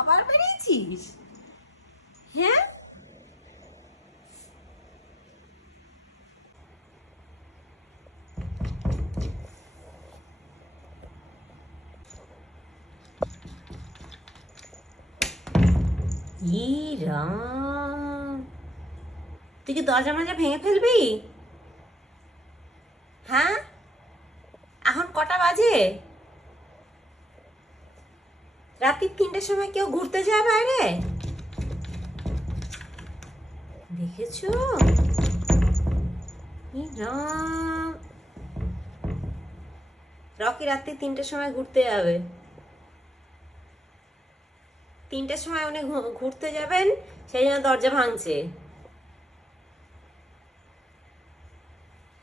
আবার বেরিয়েছিস? হ্যাঁ, ই রাম, তুই কি দরজা মজা ভেঙে ফেলবি? হ্যাঁ, এখন কটা বাজে? রাত্রি 3টের সময় কেউ ঘুরতে যায় বাইরে? দেখেছো? ই রাম, রকি রাত্রি 3টের সময় ঘুরতে যাবে। 3টের সময় উনি ঘুরতে যাবেন, সেই জন্য দরজা ভাঙছে।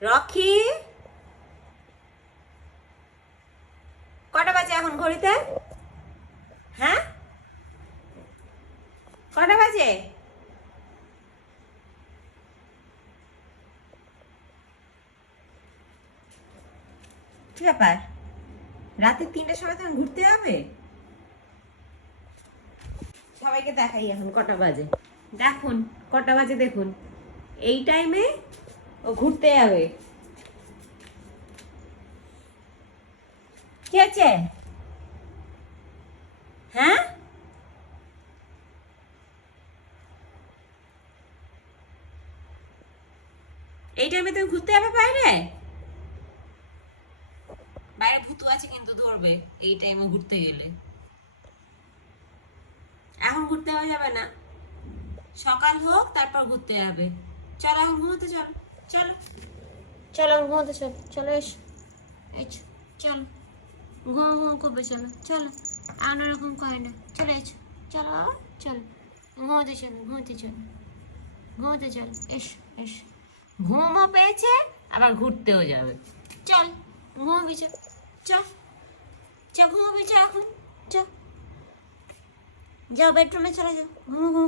রকি, কটা বাজে এখন ঘড়িতে? হ্যাঁ, কটা বাজে? কি ব্যাপার, রাতে 3টের সময় তখন ঘুরতে যাবে? সবাইকে দেখাই এখন কটা বাজে। দেখুন কটা বাজে, দেখুন এই টাইমে ও ঘুরতে যাবে। কি আছে? হ্যাঁ, এই টাইমে তুমি ঘুরতে যাবে বাইরে? বাইরে ভূত আছে কিন্তু ধরবে এই টাইমে ঘুরতে গেলে। এখন ঘুরতে যাবে না, সকাল হোক তারপর ঘুরতে যাবে। চলো এখন ঘুমোতে, চলো চলো চলো এখন ঘুমোতে, চলো চলো এসো, এসো চলো, ঘুম ঘুম করবে, চলো চলো, আর ওরকম করে না, চলে এসো, চলো বাবা চলো, ঘুমোতে চলো, ঘুমোতে চলো, ঘুমোতে চলো, এসো এসো, ঘুমও পেয়েছে আবার ঘুরতেও যাবে। চল ঘুমাবি, চল চল, চ ঘুমাবি, চ এখন চ, যাও বেডরুমে চলে যাও, ঘুমো ঘুমো।